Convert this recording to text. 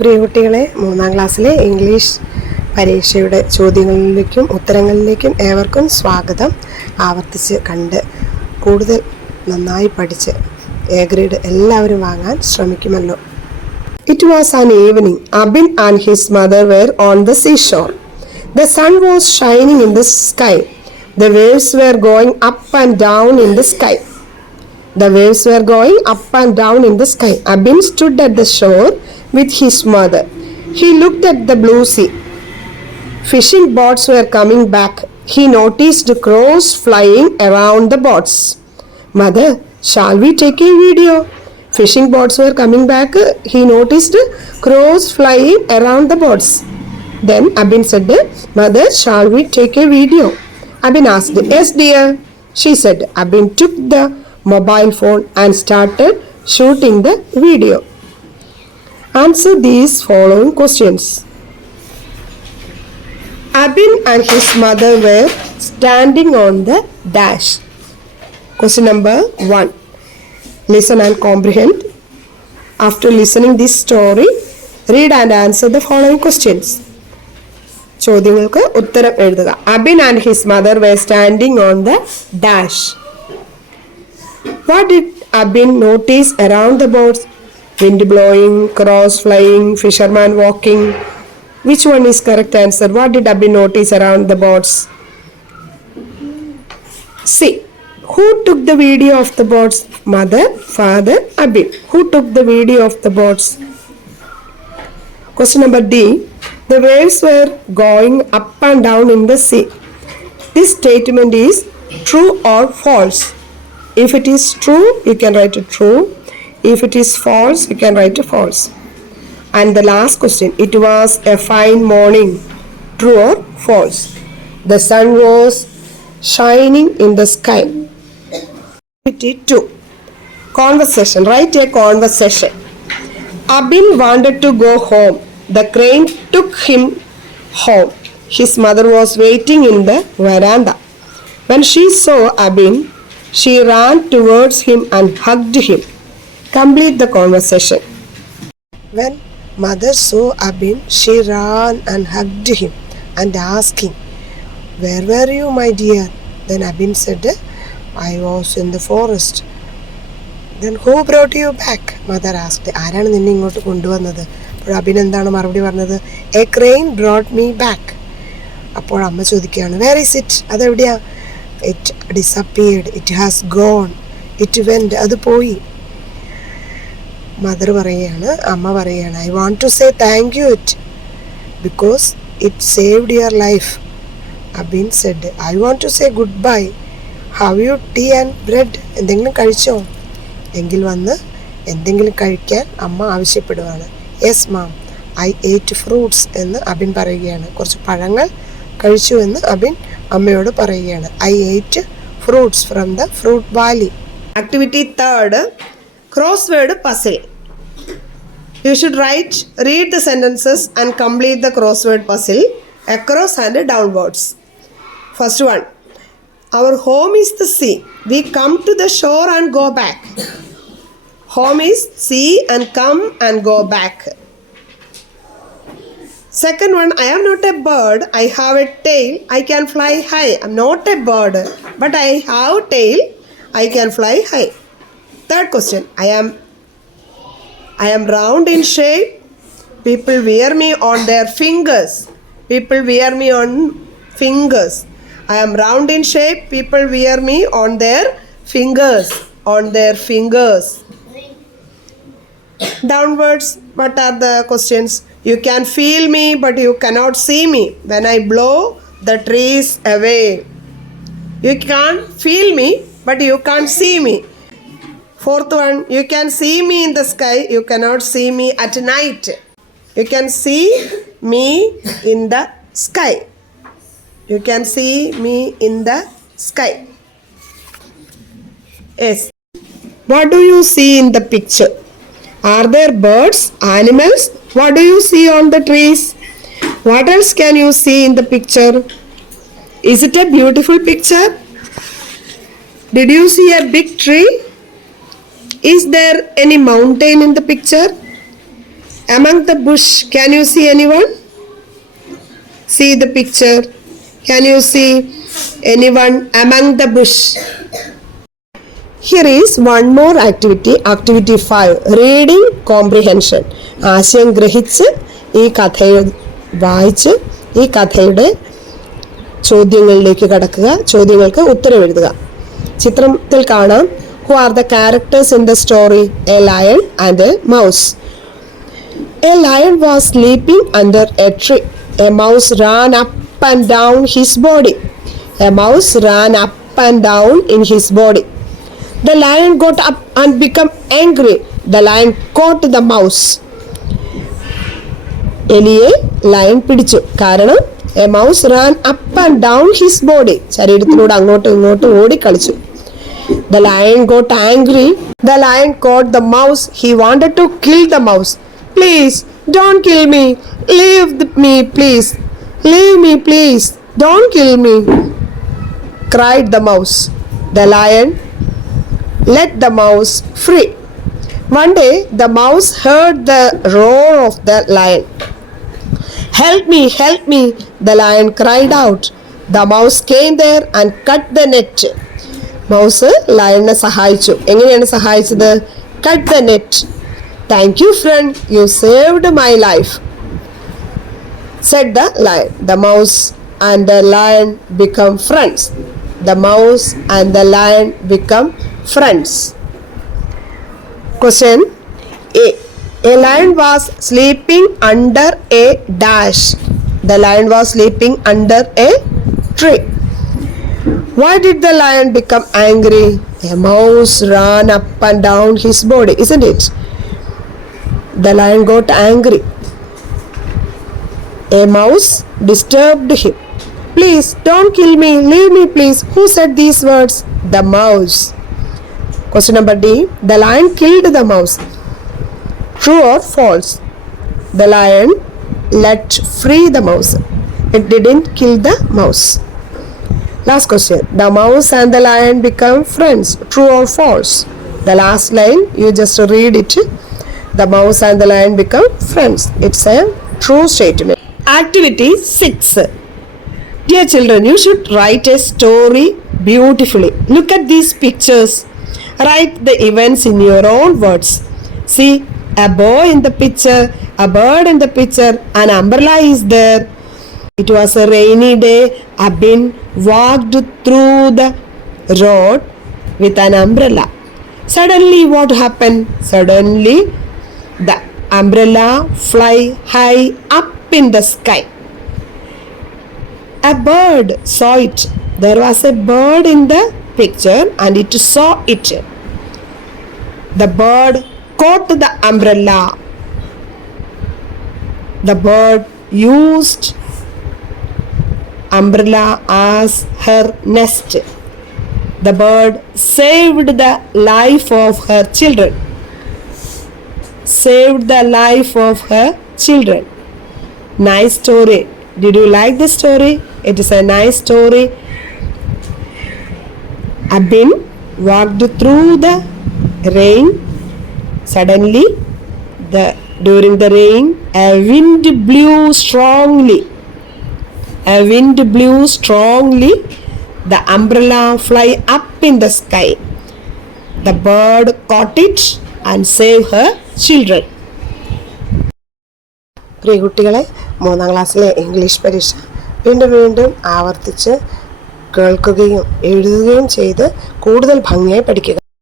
പ്രിയകുട്ടികളെ, 3ാം ക്ലാസ്സിലെ ഇംഗ്ലീഷ് പരീക്ഷയുടെ ചോദ്യങ്ങളിലേക്കും ഉത്തരങ്ങളിലേക്കും ഏവർക്കും സ്വാഗതം. ആവർത്തിച്ച് കണ്ട് കൂടുതൽ നന്നായി പഠിച്ച് എ ഗ്രേഡ് എല്ലാവരും വാങ്ങാൻ ശ്രമിക്കുമല്ലോ. It was an evening. Abin and his mother were on the seashore. The sun was shining in the sky. The waves were going up and down in the sky. The waves were going up and down in the sky. Abin stood at the shore with his mother. He looked at the blue sea. Fishing boats were coming back. He noticed crows flying around the boats. Mother, shall we take a video? Fishing boats were coming back. He noticed crows flying around the boats. Then Abin said, Mother, shall we take a video? Abin asked, Yes, dear, she said. Abin took the mobile phone and started shooting the video. Answer these following questions. Abin and his mother were standing on the dash. Question number 1. Listen and comprehend. After listening this story, read and answer the following questions. ചോദ്യങ്ങൾക്ക് ഉത്തരം എഴുതുക. Abin and his mother were standing on the dash. What did Abin notice around the boats? Wind blowing, crows flying, fisherman walking. Which one is correct answer? What did Abin notice around the boats? C. Who took the video of the boats? Mother, father, Abin. Who took the video of the boats? Question number D. The waves were going up and down in the sea. This statement is true or false? If it is true, you can write it true. If it is false, you can write it false. And the last question. It was a fine morning. True or false? The sun was shining in the sky. 2. Conversation. Write a conversation. Abin wanted to go home. The crane took him home. His mother was waiting in the veranda. When she saw Abin, she ran towards him and hugged him. Complete the conversation. When mother saw Abin, she ran and hugged him and asked him, Where were you, my dear? Then Abin said, I was in the forest. Then who brought you back? Mother asked. ആരാണ് നിന്നെ ഇങ്ങോട്ട് കൊണ്ടുവന്നത്? അപ്പോൾ അബിൻ എന്താണ് മറുപടി പറഞ്ഞത്? A crane brought me back. അപ്പോൾ അമ്മ ചോദിക്കുകയാണ്, Where is it? അതെവിടെയാ? It disappeared. It has gone. It went. അത് പോയി. മദർ പറയുകയാണ്, അമ്മ പറയുകയാണ്, I want to say thank you it because it saved your life. Abin said, I want to say goodbye. Have you tea and bread? എന്തെങ്കിലും കഴിച്ചോ? എങ്കിൽ വന്ന് എന്തെങ്കിലും കഴിക്കാൻ അമ്മ ആവശ്യപ്പെടുകയാണ്. Yes ma'am, I ate fruits എന്ന് അബിൻ പറയുകയാണ്. കുറച്ച് പഴങ്ങൾ കഴിച്ചു എന്ന് അബിൻ അമ്മയോട് പറയുകയാണ്. I ate fruits from the fruit valley. Activity 3rd, crossword puzzle. You should read the sentences and complete the crossword puzzle across and downwards. First one. Our home is the sea. We come to the shore and go back. Home is sea and come and go back. Second one, I am not a bird. I have a tail. I can fly high. I am not a bird, but I have tail. I can fly high. Third question, I am round in shape. People wear me on their fingers. People wear me on fingers. I am round in shape. People wear me on their fingers. On their fingers. Downwards, what are the questions? You can feel me, but you cannot see me. When I blow the trees away. You can't feel me, but you can't see me. Fourth one, you can see me in the sky. You cannot see me at night. You can see me in the sky. You can see me in the sky. Yes. What do you see in the picture? Are there birds, animals? What do you see on the trees? What else can you see in the picture? Is it a beautiful picture? Did you see a big tree? Is there any mountain in the picture? Among the bush, can you see anyone? See the picture. Can you see anyone among the bush? Here is one more activity, activity 5, reading comprehension. ആശയം ഗ്രഹിച്ച് ഈ കഥയെ വായിച്ച് ഈ കഥയുടെ ചോദ്യങ്ങളിലേക്ക് കടക്കുക, ചോദ്യങ്ങൾക്ക് ഉത്തരം എഴുതുക. ചിത്രത്തിൽ കാണാം, who are the characters in the story? A lion and a mouse. A lion was sleeping under a tree. A mouse ran up and down his body. A mouse ran up and down in his body. The lion got up and became angry. The lion caught the mouse. എലിയെ lion പിടിച്ചു. കാരണം a mouse ran up and down his body, ശരീരത്തിലൂടെ അങ്ങോട്ടും ഇങ്ങോട്ടും ഓടിക്കളിച്ചു. The lion got angry. The lion caught the mouse. He wanted to kill the mouse. Please, don't kill me. Leave me, please. Leave me, please. Don't kill me, cried the mouse. The lion let the mouse free. One day, the mouse heard the roar of the lion. Help me, help me, the lion cried out. The mouse came there and cut the net. Mouse ലയണിനെ സഹായിച്ചു. എങ്ങനെയാണ് സഹായിച്ചത്? Cut the net. Thank you friend, you saved my life, said the lion. The mouse and the lion become friends. The mouse and the lion become friends. Question A. A lion was sleeping under a dash. The lion was sleeping under a tree. Why did the lion become angry? A mouse ran up and down his body, isn't it? The lion got angry. A mouse disturbed him. Please, don't kill me. Leave me, please. Who said these words? The mouse. Question number D. The lion killed the mouse. True or false? The lion let free the mouse. It didn't kill the mouse. Last question. The mouse and the lion become friends. True or false? The last line, you just read it. The mouse and the lion become friends. It's a true statement. Activity 6. Dear children, you should write a story beautifully. Look at these pictures. Write the events in your own words. See, a boy in the picture, a bird in the picture, an umbrella is there. It was a rainy day. Abin walked through the road with an umbrella. Suddenly what happened? Suddenly the umbrella fly high up in the sky. A bird saw it. There was a bird in the picture and it saw it. The bird caught the umbrella. The bird used umbrella as her nest. The bird saved the life of her children. Saved the life of her children. Nice story. Did you like the story? It is a nice story. Abin walked through the rain. Suddenly, during the rain, a wind blew strongly. A wind blew strongly. The umbrella fly up in the sky. The bird caught it and saved her children. പ്രിയ കുട്ടികളെ, 3ാം ക്ലാസ്സിലെ English പരീക്ഷ വീണ്ടും വീണ്ടും ആവർത്തിച്ച് കേൾക്കുകയും എഴുതുകയും ചെയ്ത് കൂടുതൽ ഭംഗിയായി പഠിക്കുക.